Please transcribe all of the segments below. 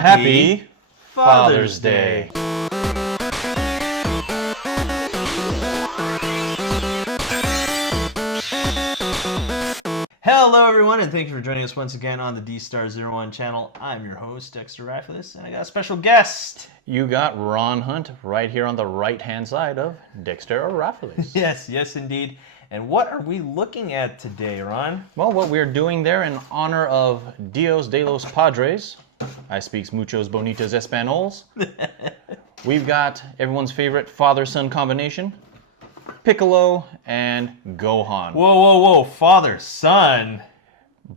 Happy Father's Day. Hello everyone, and thank you for joining us once again on the D-Star01 channel. I'm your host, Dexter Arafiles, and I got a special guest. You got Ron Hunt right here on the right-hand side of Dexter Arafiles. Yes indeed. And what are we looking at today, Ron? Well, what we're doing there in honor of Dios de los Padres, I speaks muchos bonitos españoles, we've got everyone's favorite father-son combination, Piccolo and Gohan. Whoa, father, son.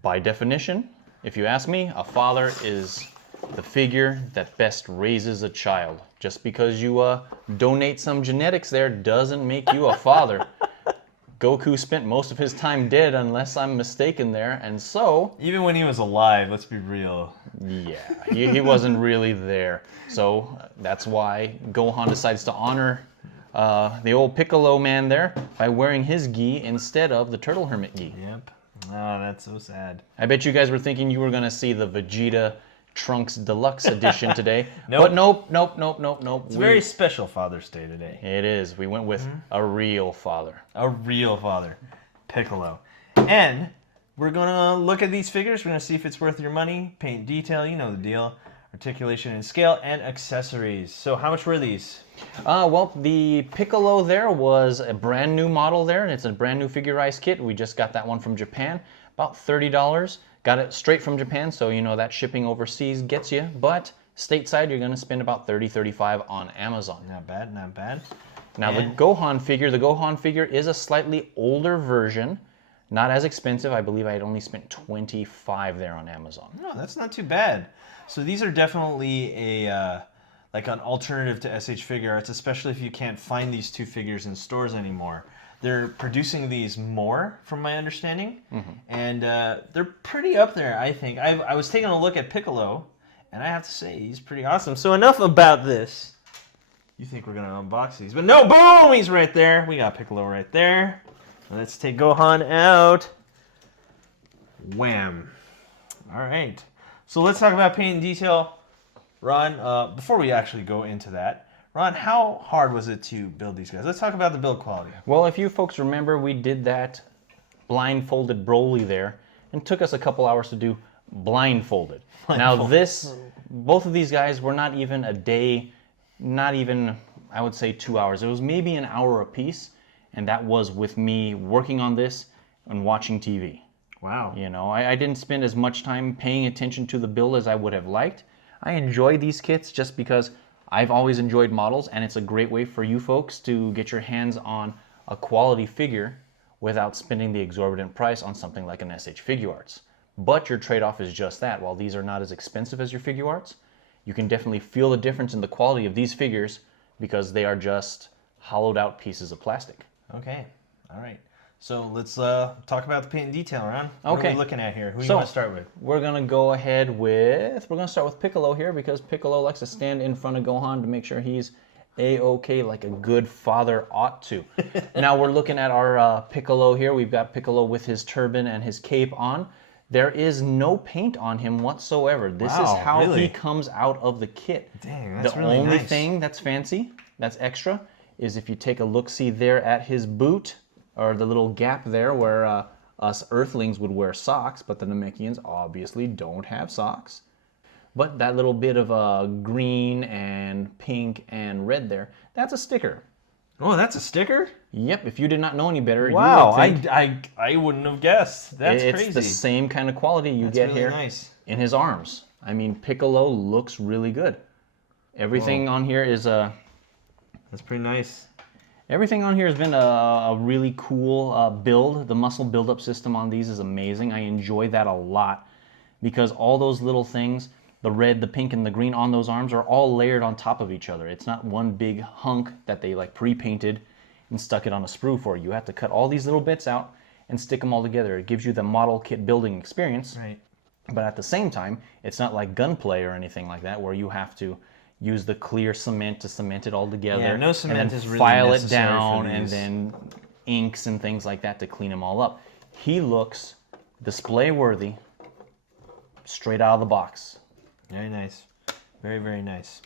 By definition, if you ask me, a father is the figure that best raises a child. Just because you donate some genetics there doesn't make you a father. Goku spent most of his time dead, unless I'm mistaken there, and so... Even when he was alive, let's be real. Yeah, he wasn't really there. So that's why Gohan decides to honor the old Piccolo man there by wearing his gi instead of the Turtle Hermit gi. Yep. Oh, that's so sad. I bet you guys were thinking you were going to see the Vegeta Trunks Deluxe edition today. Nope. But nope. It's a very special Father's Day today. It is. We went with a real father. A real father. Piccolo. And we're going to look at these figures. We're going to see if it's worth your money. Paint detail, you know the deal. Articulation and scale, and accessories. So how much were these? Well, the Piccolo there was a brand new model there, and it's a brand new figurized kit. We just got that one from Japan. About $30. Got it straight from Japan, so you know that shipping overseas gets you. But stateside, you're going to spend about $30, $35 on Amazon. Not bad, not bad. Now the Gohan figure is a slightly older version. Not as expensive. I believe I had only spent $25 there on Amazon. No, that's not too bad. So these are definitely a like an alternative to SH Figure Arts, especially if you can't find these two figures in stores anymore. They're producing these more, from my understanding, and they're pretty up there, I think. I was taking a look at Piccolo, and I have to say, he's pretty awesome. So enough about this. You think we're going to unbox these, but no, boom, he's right there. We got Piccolo right there. Let's take Gohan out. Wham. All right. So let's talk about paint and detail. Ron, before we actually go into that, Ron, how hard was it to build these guys? Let's talk about the build quality. Well, if you folks remember, we did that blindfolded Broly there, and took us a couple hours to do blindfolded. Now both of these guys were not even a day, not even, I would say 2 hours. It was maybe an hour apiece, and that was with me working on this and watching TV. Wow. You know, I didn't spend as much time paying attention to the build as I would have liked. I enjoy these kits just because I've always enjoyed models, and it's a great way for you folks to get your hands on a quality figure without spending the exorbitant price on something like an SH Figure Arts. But your trade-off is just that. While these are not as expensive as your Figure Arts, you can definitely feel the difference in the quality of these figures because they are just hollowed out pieces of plastic. Okay. All right. So let's talk about the paint and detail, Ron. What are we looking at here? Who do you want to start with? We're going to go ahead with... We're going to start with Piccolo here because Piccolo likes to stand in front of Gohan to make sure he's A-okay like a good father ought to. Now we're looking at our Piccolo here. We've got Piccolo with his turban and his cape on. There is no paint on him whatsoever. This is how he comes out of the kit. Dang, that's really nice. The only thing that's fancy, that's extra, is if you take a look-see there at his boot, or the little gap there where us Earthlings would wear socks, but the Namekians obviously don't have socks. But that little bit of green and pink and red there, that's a sticker. Oh, that's a sticker? Yep, if you did not know any better, wow, you would think I wouldn't have guessed. That's crazy. It's the same kind of quality you get really here nice. In his arms. I mean, Piccolo looks really good. Everything on here is that's pretty nice. Everything on here has been a really cool build. The muscle build-up system on these is amazing. I enjoy that a lot because all those little things, the red, the pink, and the green on those arms are all layered on top of each other. It's not one big hunk that they like pre-painted and stuck it on a sprue for. You have to cut all these little bits out and stick them all together. It gives you the model kit building experience. Right. But at the same time, it's not like gunplay or anything like that where you have to use the clear cement to cement it all together. Yeah, no cement is really file it necessary down for these. and then inks and things like that to clean them all up. He looks display worthy straight out of the box. Very nice. Very, very nice.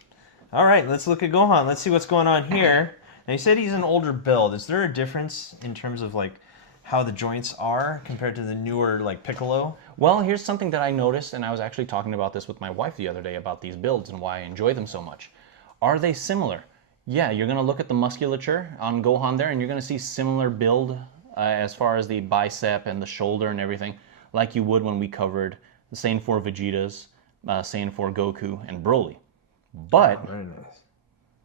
All right, let's look at Gohan. Let's see what's going on here. Now, you said he's an older build. Is there a difference in terms of like how the joints are compared to the newer like Piccolo? Well, here's something that I noticed, and I was actually talking about this with my wife the other day about these builds and why I enjoy them so much. Are they similar? Yeah, you're going to look at the musculature on Gohan there, and you're going to see similar build as far as the bicep and the shoulder and everything, like you would when we covered the Saiyan 4 Vegetas, Saiyan 4 Goku, and Broly. But very nice.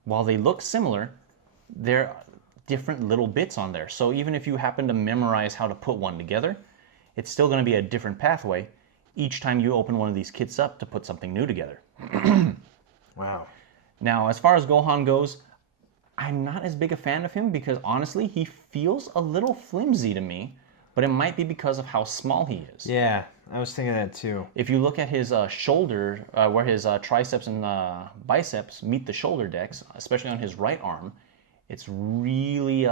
While they look similar, they're different little bits on there. So even if you happen to memorize how to put one together, it's still going to be a different pathway each time you open one of these kits up to put something new together. Wow. Now, as far as Gohan goes, I'm not as big a fan of him because honestly, he feels a little flimsy to me, but it might be because of how small he is. Yeah, I was thinking that too. If you look at his shoulder, where his triceps and biceps meet the shoulder decks, especially on his right arm, it's really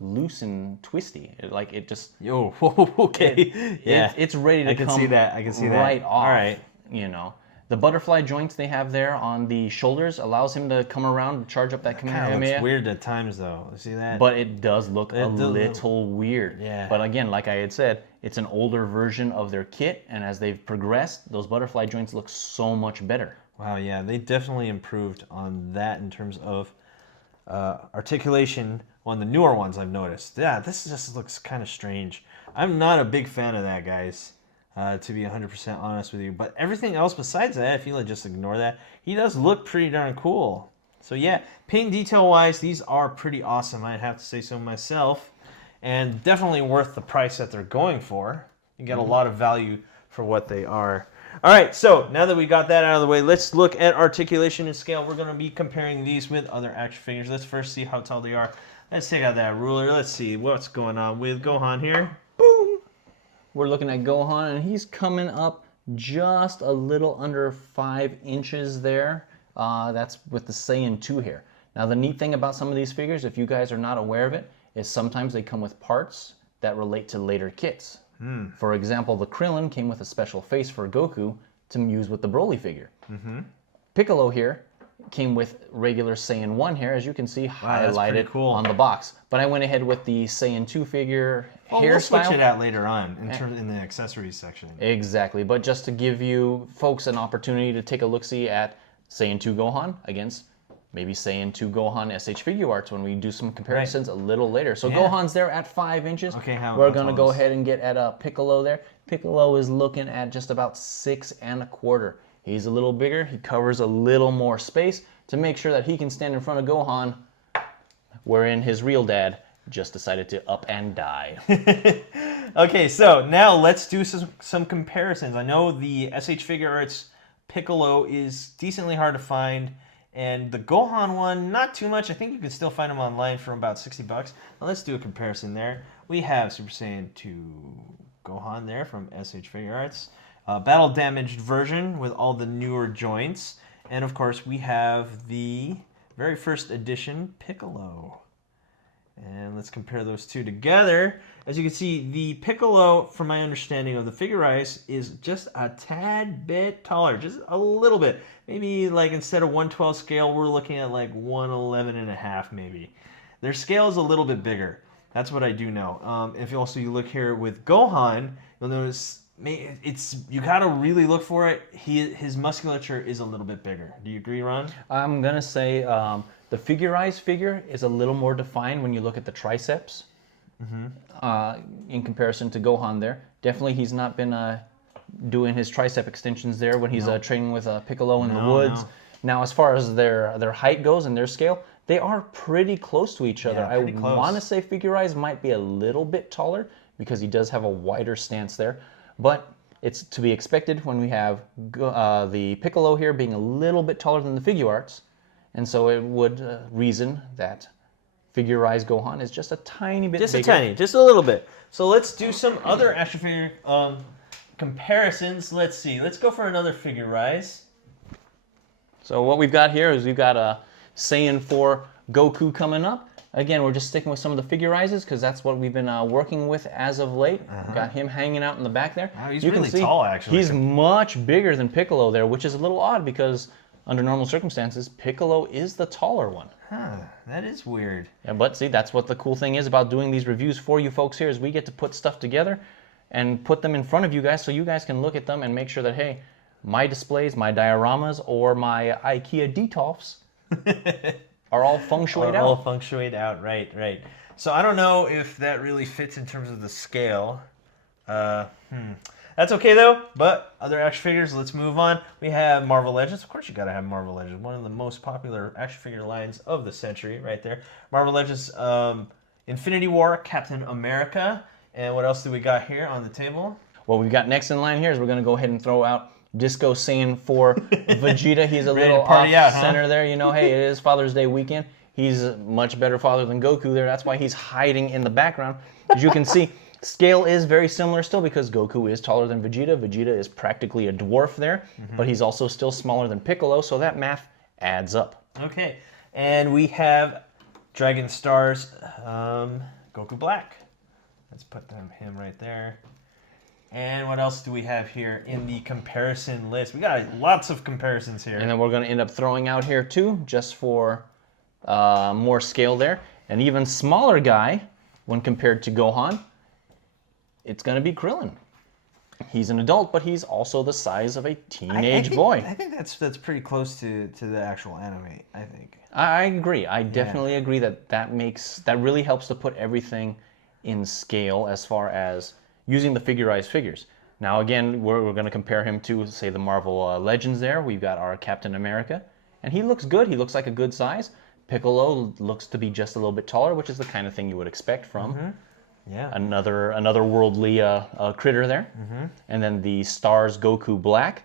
loose and twisty. It just... Yo, okay. Yeah. It's ready to I can come see that. I can see right that. off. All right. You know. The butterfly joints they have there on the shoulders allows him to come around and charge up that Kind of Kamehameha. looks weird at times, though. You see that? But it does look a does look- little weird. Yeah. But again, like I had said, it's an older version of their kit, and as they've progressed, those butterfly joints look so much better. Wow, yeah, they definitely improved on that in terms of articulation on the newer ones I've noticed. Yeah, this just looks kind of strange. I'm not a big fan of that, guys, to be 100% honest with you. But everything else besides that, I feel like just ignore that. He does look pretty darn cool. So yeah, paint detail-wise, these are pretty awesome. I'd have to say so myself. And definitely worth the price that they're going for. You get a lot of value for what they are. All right, so now that we got that out of the way, let's look at articulation and scale. We're going to be comparing these with other action figures. Let's first see how tall they are. Let's take out that ruler. Let's see what's going on with Gohan here. Boom! We're looking at Gohan, and he's coming up just a little under 5 inches there. That's with the Saiyan 2 here. Now, the neat thing about some of these figures, if you guys are not aware of it, is sometimes they come with parts that relate to later kits. For example, the Krillin came with a special face for Goku to use with the Broly figure. Piccolo here came with regular Saiyan 1 here, as you can see, that's pretty highlighted cool. on the box. But I went ahead with the Saiyan 2 figure We'll hairstyle. switch it out later on in the accessories section. Exactly, but just to give you folks an opportunity to take a look-see at Saiyan 2 Gohan against maybe Saiyan 2 Gohan SH Figure Arts when we do some comparisons a little later. So Gohan's there at 5 inches. Okay, we're going to go ahead and get at Piccolo there. Piccolo is looking at just about 6 1/4. He's a little bigger. He covers a little more space to make sure that he can stand in front of Gohan, wherein his real dad just decided to up and die. Okay, so now let's do some comparisons. I know the SH Figure Arts Piccolo is decently hard to find, and the Gohan one, not too much. I think you can still find them online for about $60. Now let's do a comparison there. We have Super Saiyan 2 Gohan there from SH Figure Arts. Battle damaged version with all the newer joints. And of course we have the very first edition Piccolo. And let's compare those two together. As you can see, the Piccolo, from my understanding of the figure eyes, is just a tad bit taller, just a little bit. Maybe like instead of 1/12 scale, we're looking at like 1/11.5 maybe. Their scale is a little bit bigger. That's what I do know. If also you look here with Gohan, you'll notice you gotta really look for it. His musculature is a little bit bigger. Do you agree, Ron? I'm going to say the figurized figure is a little more defined when you look at the triceps in comparison to Gohan there. Definitely he's not been doing his tricep extensions there when he's training with Piccolo in the woods. Now, as far as their height goes and their scale, they are pretty close to each other. I want to say figurized might be a little bit taller because he does have a wider stance there. But it's to be expected when we have the Piccolo here being a little bit taller than the Figure Arts. And so it would reason that figurized Gohan is just a tiny bit bigger. Just a little bit. So let's do some other action figure comparisons. Let's see. Let's go for another figurized. So what we've got here is we've got a Saiyan 4 Goku coming up. Again, we're just sticking with some of the figurizes because that's what we've been working with as of late. We've got him hanging out in the back there. Wow, he's really tall, actually. He's much bigger than Piccolo there, which is a little odd because under normal circumstances, Piccolo is the taller one. Huh, that is weird. Yeah, but see, that's what the cool thing is about doing these reviews for you folks here, is we get to put stuff together and put them in front of you guys so you guys can look at them and make sure that, hey, my displays, my dioramas, or my IKEA detolfs are all feng shuied out. All feng shuied out, right. So I don't know if that really fits in terms of the scale. That's okay though, but other action figures, let's move on. We have Marvel Legends. Of course you gotta have Marvel Legends. One of the most popular action figure lines of the century right there. Marvel Legends, Infinity War, Captain America. And what else do we got here on the table? What we've got next in line here is we're gonna go ahead and throw out Disco Saiyan for Vegeta. He's a little off center there. You know, hey, it is Father's Day weekend. He's a much better father than Goku there. That's why he's hiding in the background. As you can see, scale is very similar still because Goku is taller than Vegeta. Vegeta is practically a dwarf there, but he's also still smaller than Piccolo, so that math adds up. Okay, and we have Dragon Stars, Goku Black. Let's put him right there. And what else do we have here in the comparison list? We got lots of comparisons here. And then we're going to end up throwing out here too, just for more scale there. An even smaller guy when compared to Gohan, it's going to be Krillin. He's an adult, but he's also the size of a teenage boy. I think that's pretty close to the actual anime, I think. I agree. I definitely agree that really helps to put everything in scale as far as using the figurized figures. Now again, we're going to compare him to, say, the Marvel Legends there. We've got our Captain America, and he looks good. He looks like a good size. Piccolo looks to be just a little bit taller, which is the kind of thing you would expect from another worldly critter there. And then the Stars Goku Black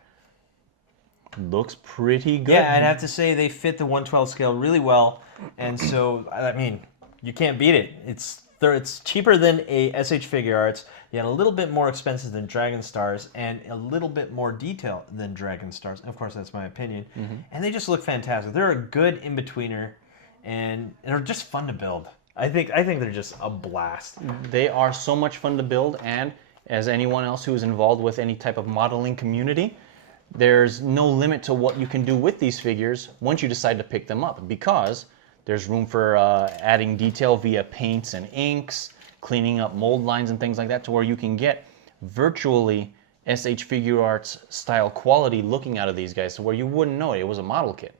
looks pretty good. Yeah, I'd have to say they fit the 1/12 scale really well, and so, I mean, you can't beat it. It's cheaper than a SH Figure Arts, yet a little bit more expensive than Dragon Stars, and a little bit more detail than Dragon Stars. Of course, that's my opinion. And they just look fantastic. They're a good in-betweener, and they're just fun to build. I think they're just a blast. They are so much fun to build, and as anyone else who is involved with any type of modeling community, there's no limit to what you can do with these figures once you decide to pick them up, because there's room for adding detail via paints and inks, cleaning up mold lines and things like that, to where you can get virtually SH Figure Arts style quality looking out of these guys, to where you wouldn't know it was a model kit.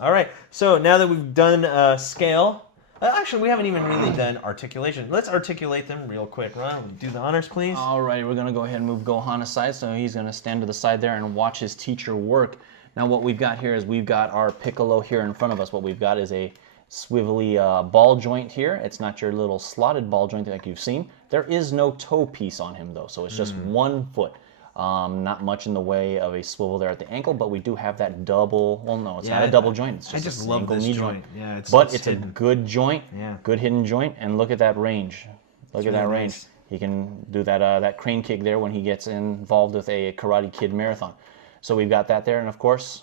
All right, so now that we've done scale, actually we haven't even really done articulation. Let's articulate them real quick. Ron, do the honors, please. All right, we're going to go ahead and move Gohan aside, so he's going to stand to the side there and watch his teacher work. Now what we've got here is we've got our Piccolo here in front of us. What we've got is a swivelly ball joint here. It's not your little slotted ball joint like you've seen. There is no toe piece on him though, so it's just 1 foot. Not much in the way of a swivel there at the ankle, but we do have that double, well no, it's not a double joint. It's just love ankle this knee joint. Yeah, it's a good joint, good hidden joint, and look at that range. Look at that range. Nice. He can do that crane kick there when he gets involved with a Karate Kid marathon. So we've got that there, and of course,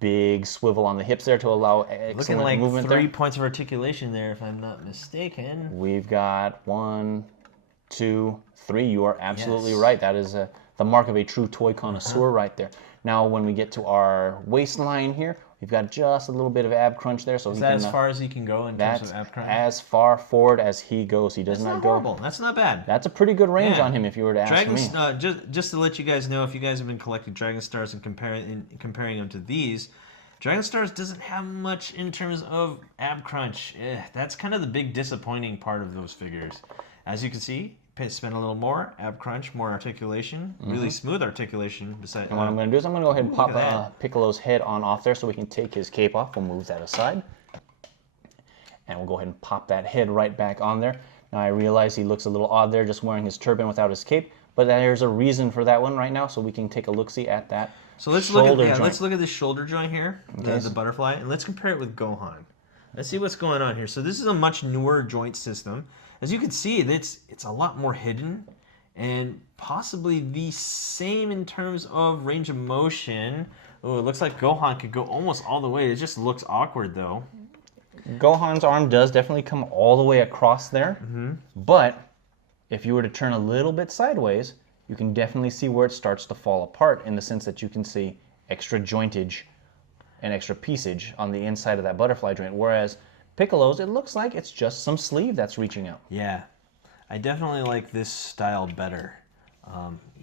big swivel on the hips there to allow excellent Looking like movement 3 there. points of articulation there, if I'm not mistaken. We've got 1, 2, 3. You are absolutely right. That is the mark of a true toy connoisseur right there. Now, when we get to our waistline here, we've got just a little bit of ab crunch there. So is that as far as he can go in terms of ab crunch? As far forward as he goes. He does not go. Horrible. That's not bad. That's a pretty good range on him, if you were to ask me. Just to let you guys know, if you guys have been collecting Dragon Stars and comparing them to these, Dragon Stars doesn't have much in terms of ab crunch. That's kind of the big disappointing part of those figures. As you can see, spend a little more, ab crunch, more articulation, really smooth articulation. And what I'm going to do is I'm going to go ahead and pop Piccolo's head on off there so we can take his cape off. We'll move that aside. And we'll go ahead and pop that head right back on there. Now I realize he looks a little odd there just wearing his turban without his cape, but there's a reason for that one right now, so we can take a look-see at that. So let's look at this shoulder joint here, the butterfly, and let's compare it with Gohan. Let's see what's going on here. So this is a much newer joint system. As you can see, it's a lot more hidden, and possibly the same in terms of range of motion. Oh, it looks like Gohan could go almost all the way. It just looks awkward though. Gohan's arm does definitely come all the way across there, but if you were to turn a little bit sideways, you can definitely see where it starts to fall apart, in the sense that you can see extra jointage and extra piecage on the inside of that butterfly joint. Whereas Piccolo's, it looks like it's just some sleeve that's reaching out. Yeah, I definitely like this style better.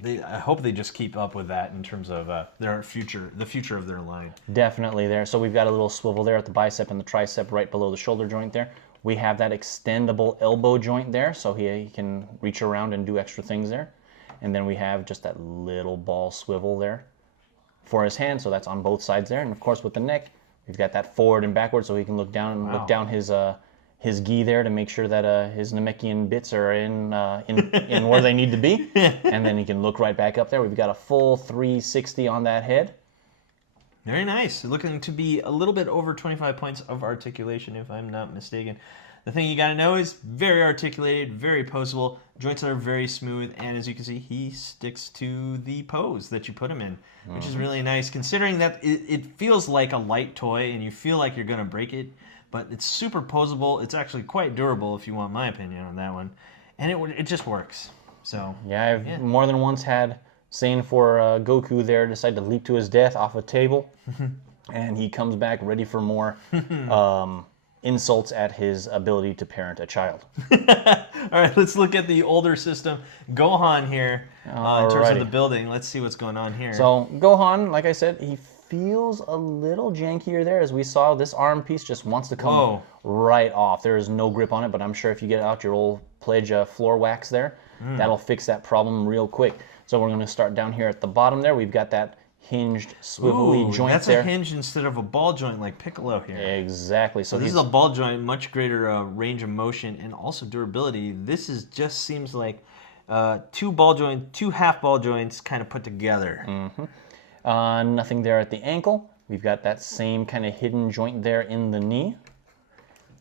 I hope they just keep up with that in terms of the future of their line. Definitely there. So we've got a little swivel there at the bicep and the tricep right below the shoulder joint there. We have that extendable elbow joint there, so he can reach around and do extra things there. And then we have just that little ball swivel there for his hand, so that's on both sides there. And of course with the neck, we've got that forward and backward, so he can look down and look down his gi there to make sure that his Namekian bits are in where they need to be. And then he can look right back up there. We've got a full 360 on that head. Very nice. Looking to be a little bit over 25 points of articulation, if I'm not mistaken. The thing you got to know is very articulated, very poseable. Joints are very smooth, and as you can see, he sticks to the pose that you put him in, which is really nice, considering that it feels like a light toy, and you feel like you're going to break it, but it's super poseable. It's actually quite durable, if you want my opinion on that one, and it just works. So yeah, I've more than once had Sane for Goku there decide to leap to his death off a table, and he comes back ready for more insults at his ability to parent a child. All right, let's look at the older system. Gohan here in terms of the building. Let's see what's going on here. So Gohan, like I said, he feels a little jankier there. As we saw, this arm piece just wants to come right off. There is no grip on it, but I'm sure if you get out your old Pledge floor wax there, that'll fix that problem real quick. So we're going to start down here at the bottom there. We've got that hinged, swivelly joint that's there. That's a hinge instead of a ball joint like Piccolo here. Exactly. So this is a ball joint, much greater range of motion and also durability. This is just seems like two half ball joints kind of put together. Nothing there at the ankle. We've got that same kind of hidden joint there in the knee.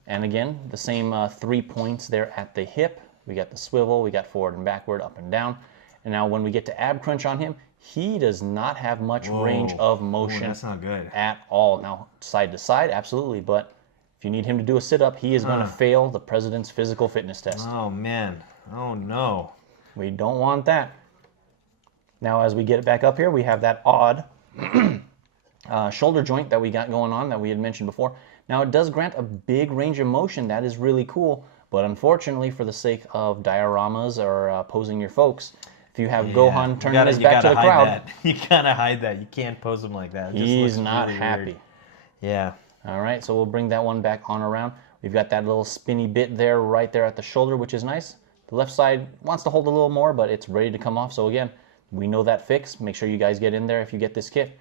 And again, the same 3 points there at the hip. We got the swivel, we got forward and backward, up and down. And now when we get to ab crunch on him, he does not have much range of motion. That's not good. At all. Now, side to side, absolutely, but if you need him to do a sit-up, he is going to fail the president's physical fitness test. Oh, man. Oh, no. We don't want that. Now, as we get it back up here, we have that odd shoulder joint that we got going on that we had mentioned before. Now, it does grant a big range of motion. That is really cool, but unfortunately, for the sake of dioramas or posing your folks, if you have Gohan turning his back to the crowd, you gotta hide that. You can't pose him like that. He's not happy. Weird. Yeah. All right, so we'll bring that one back on around. We've got that little spinny bit there, right there at the shoulder, which is nice. The left side wants to hold a little more, but it's ready to come off. So again, we know that fix. Make sure you guys get in there if you get this kit,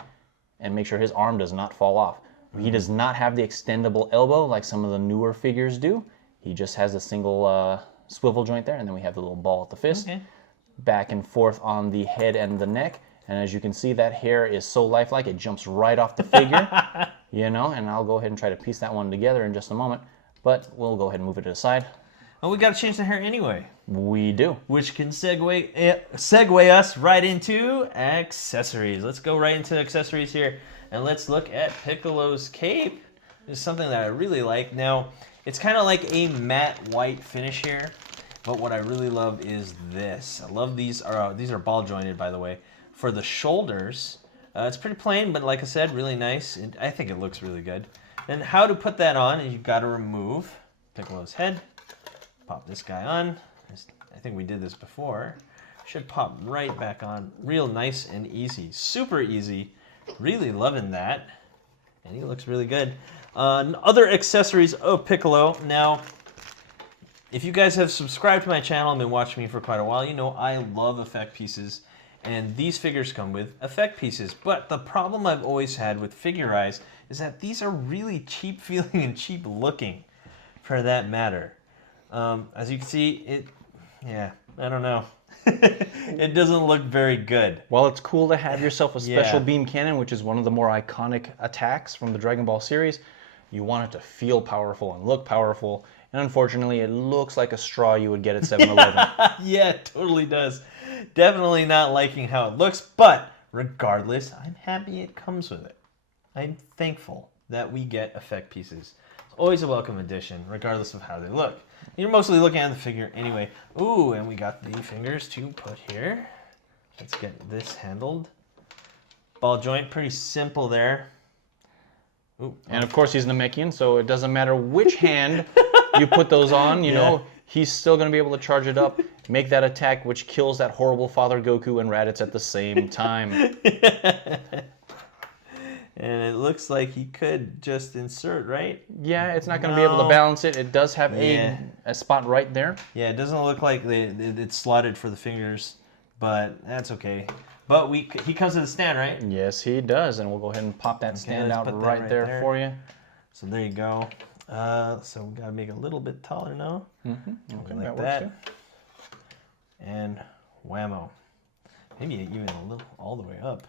and make sure his arm does not fall off. He does not have the extendable elbow like some of the newer figures do. He just has a single swivel joint there, and then we have the little ball at the fist. Okay. Back and forth on the head and the neck. And as you can see, that hair is so lifelike, it jumps right off the figure. You know, and I'll go ahead and try to piece that one together in just a moment. But we'll go ahead and move it to the side. Oh, we got to change the hair anyway. We do. Which can segue us right into accessories. Let's go right into accessories here. And let's look at Piccolo's cape. This is something that I really like. Now, it's kind of like a matte white finish here. But what I really love is this. I love these are ball jointed, by the way. For the shoulders, it's pretty plain, but like I said, really nice. And I think it looks really good. And how to put that on is you've got to remove Piccolo's head. Pop this guy on. I think we did this before. Should pop right back on. Real nice and easy. Super easy. Really loving that. And he looks really good. Other accessories of Piccolo. Now, if you guys have subscribed to my channel and been watching me for quite a while, you know I love effect pieces. And these figures come with effect pieces. But the problem I've always had with Figure-Eyes is that these are really cheap feeling and cheap looking, for that matter. As you can see, I don't know. It doesn't look very good. Well, it's cool to have yourself a special beam cannon, which is one of the more iconic attacks from the Dragon Ball series. You want it to feel powerful and look powerful. And unfortunately, it looks like a straw you would get at 7-Eleven. Yeah, it totally does. Definitely not liking how it looks, but regardless, I'm happy it comes with it. I'm thankful that we get effect pieces. It's always a welcome addition, regardless of how they look. You're mostly looking at the figure anyway. Ooh, and we got the fingers to put here. Let's get this handled. ball joint, pretty simple there. Ooh, And of course he's Namekian, so it doesn't matter which hand you put those on, you know, he's still going to be able to charge it up, make that attack which kills that horrible Father Goku and Raditz at the same time. And it looks like he could just insert, right? Yeah, it's not going to be able to balance it. It does have Yeah. a spot right there. Yeah, it doesn't look like it's slotted for the fingers, but that's okay. But he comes to the stand, right? Yes, he does, and we'll go ahead and pop that stand let's out put that right right there there. for you. So there you go. So we gotta make it a little bit taller now. Okay, like that that. works too. And whammo. Maybe even a little all the way up.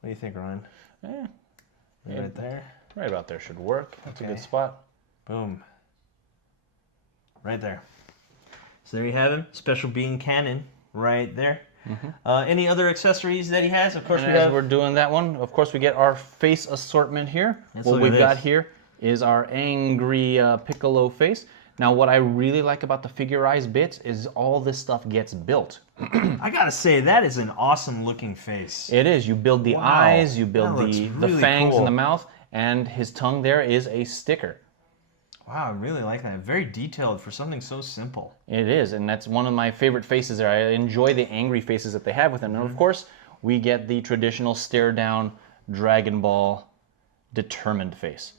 What do you think, Ryan? Yeah, Right there. right about there should work. That's a Okay. good spot. Boom. Right there. So there you have him. Special beam cannon right there. Any other accessories that he has? Of course, And we as have. we're doing that one, of course, we get our face assortment here. Let's What look at we've got this. here is our angry Piccolo face. Now, what I really like about the figurized bits is all this stuff gets built. I gotta say, that is an awesome looking face. It is. You build the Wow, eyes, you build that looks the really fangs cool. in the mouth, and his tongue there is a sticker. Wow, I really like that. Very detailed for something so simple. It is, and that's one of my favorite faces there. I enjoy the angry faces that they have with them. And of course, we get the traditional stare down Dragon Ball determined face.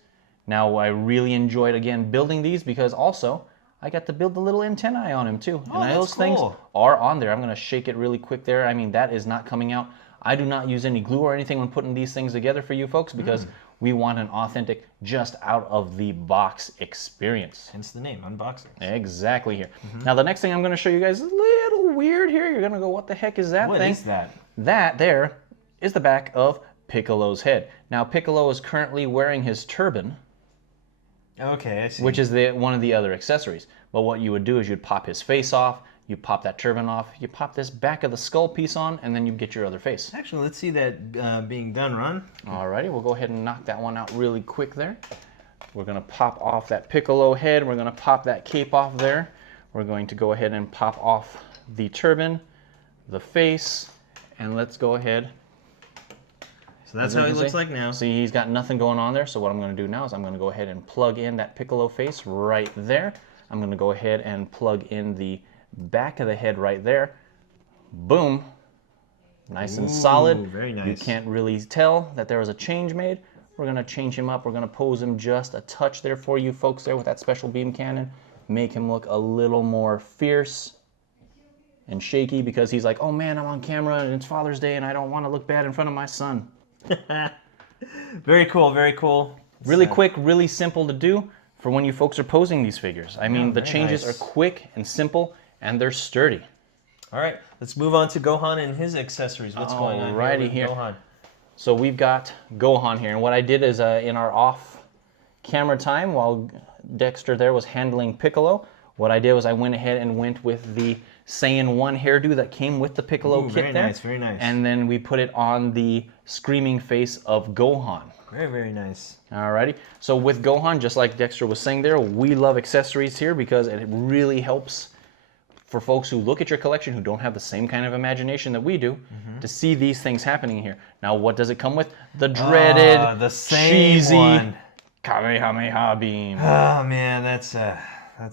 Now, I really enjoyed, again, building these because also I got to build the little antennae on him too. Oh, And that's those things cool. are on there. I'm going to shake it really quick there. I mean, that is not coming out. I do not use any glue or anything when putting these things together for you folks because we want an authentic, just out of the box experience. Hence the name, unboxing. Exactly here. Now, the next thing I'm going to show you guys is a little weird here. You're going to go, what the heck is that What thing? is that? That there is the back of Piccolo's head. Now, Piccolo is currently wearing his turban, Okay, I see. which is one of the other accessories. But what you would do is you'd pop his face off, you pop that turban off, you pop this back of the skull piece on, and then you get your other face. Actually, let's see that being done, Ron. Alrighty, we'll go ahead and knock that one out really quick there. We're going to pop off that Piccolo head. We're going to pop that cape off there. We're going to go ahead and pop off the turban, the face, and let's go ahead. So that's how he looks like now. See, he's got nothing going on there. So what I'm going to do now is I'm going to go ahead and plug in that Piccolo face right there. I'm going to go ahead and plug in the back of the head right there. Boom. Nice and solid. Very nice. You can't really tell that there was a change made. We're going to change him up. We're going to pose him just a touch there for you folks there with that special beam cannon. Make him look a little more fierce and shaky because he's like, oh man, I'm on camera and it's Father's Day and I don't want to look bad in front of my son. Very cool, very cool. Really quick, really simple to do for when you folks are posing these figures. I mean, the very changes nice. are quick and simple and they're sturdy. All right, let's move on to Gohan and his accessories. What's going on Alrighty with here. Gohan? So we've got Gohan here, and what I did is in our off-camera time while Dexter there was handling Piccolo, what I did was I went ahead and went with the Saiyan 1 hairdo that came with the Piccolo Ooh, kit very there. nice, very nice. And then we put it on the screaming face of Gohan. Very, very nice. Alrighty, so with Gohan, just like Dexter was saying there, we love accessories here because it really helps for folks who look at your collection who don't have the same kind of imagination that we do to see these things happening here. Now, what does it come with? The dreaded, the same cheesy one. Kamehameha beam. Oh man, that's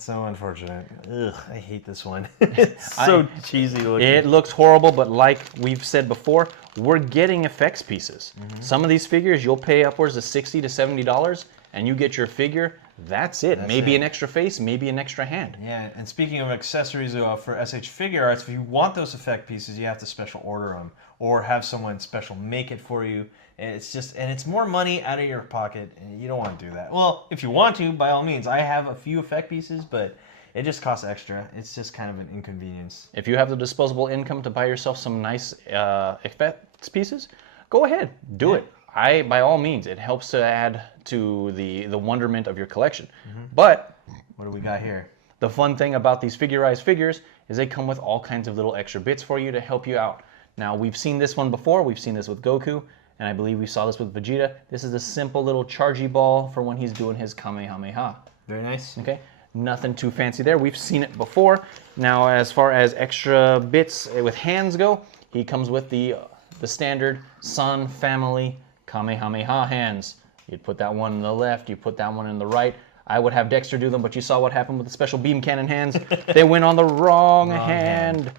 so unfortunate. Ugh, I hate this one. It's so cheesy looking. It looks horrible, but like we've said before, we're getting effects pieces. Some of these figures, you'll pay upwards of $60 to $70, and you get your figure. That's it. Maybe it. an extra face, maybe an extra hand. Yeah, and speaking of accessories for SH Figure Arts, if you want those effect pieces, you have to special order them or have someone special make it for you. And it's more money out of your pocket, and you don't want to do that. Well, if you want to, by all means. I have a few effect pieces, but it just costs extra. It's just kind of an inconvenience. If you have the disposable income to buy yourself some nice effects pieces, go ahead, do it. By all means, it helps to add to the wonderment of your collection. But What do we got here? the fun thing about these figurized figures is they come with all kinds of little extra bits for you to help you out. Now, we've seen this one before. We've seen this with Goku, and I believe we saw this with Vegeta. This is a simple little chargy ball for when he's doing his Kamehameha. Very nice. Okay, nothing too fancy there. We've seen it before. Now, as far as extra bits with hands go, he comes with the the standard sun, family, Kamehameha hands. You'd put that one in the left, you put that one in the right. I would have Dexter do them, but you saw what happened with the special beam cannon hands. They went on the wrong hand.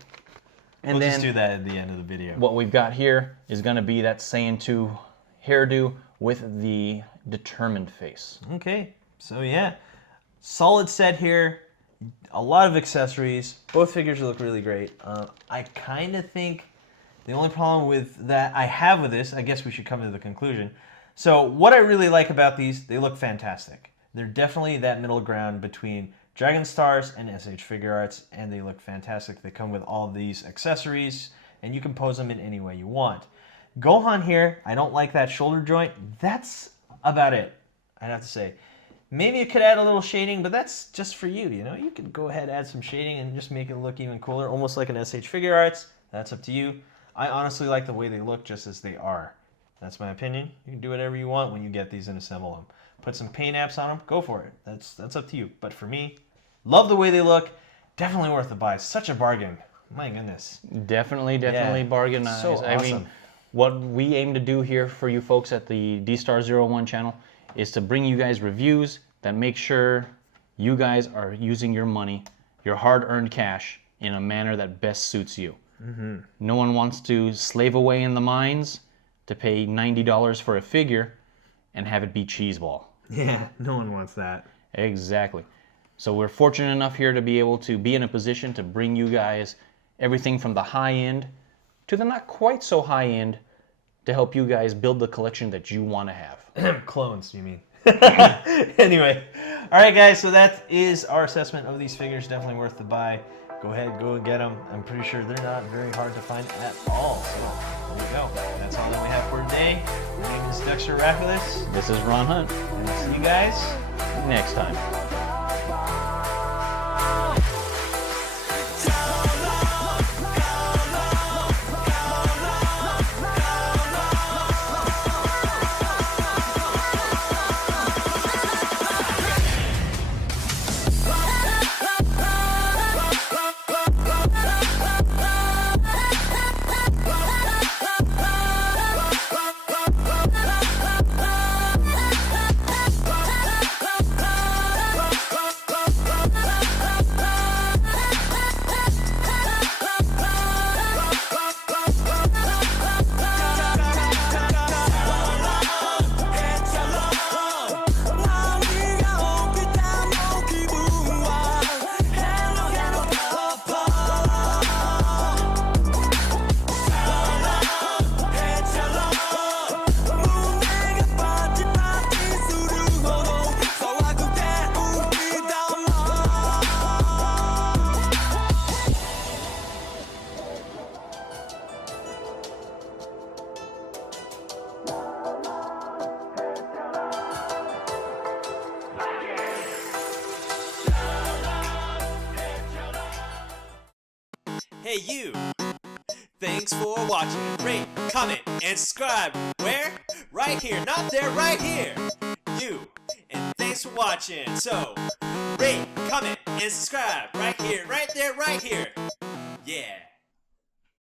And we'll then just do that at the end of the video. what we've got here is going to be that Saiyan 2 hairdo with the determined face. Okay, so yeah, solid set here. A lot of accessories. Both figures look really great. I kind of think the only problem with that I have with this, I guess we should come to the conclusion. So what I really like about these, they look fantastic. They're definitely that middle ground between Dragon Stars and SH Figure Arts, and they look fantastic. They come with all these accessories, and you can pose them in any way you want. Gohan here, I don't like that shoulder joint. That's about it, I'd have to say. Maybe it could add a little shading, but that's just for you, you know? You could go ahead, add some shading, and just make it look even cooler, almost like an SH Figure Arts. That's up to you. I honestly like the way they look just as they are. That's my opinion. You can do whatever you want when you get these and assemble them. Put some paint apps on them, go for it. That's up to you. But for me, love the way they look. Definitely worth the buy. Such a bargain. My goodness. Definitely Yeah. bargain. So I mean, awesome. what we aim to do here for you folks at the D-Star01 channel is to bring you guys reviews that make sure you guys are using your money, your hard-earned cash, in a manner that best suits you. Mm-hmm. No one wants to slave away in the mines to pay $90 for a figure and have it be cheeseball. Yeah, no one wants that. Exactly. So we're fortunate enough here to be able to be in a position to bring you guys everything from the high end to the not quite so high end to help you guys build the collection that you want to have. Clones, you mean? Anyway, all right, guys. So that is our assessment of these figures. Definitely worth the buy. Go ahead, go and get them. I'm pretty sure they're not very hard to find at all. So there you go. That's all that we have for today. My name is Dexter Arafiles. This is Ron Hunt. And see you guys Next time. Hey you! Thanks for watching. Rate, comment, and subscribe. Where? Right here, not there, right here. You. And thanks for watching. So, rate, comment, and subscribe. Right here, right there, right here. Yeah.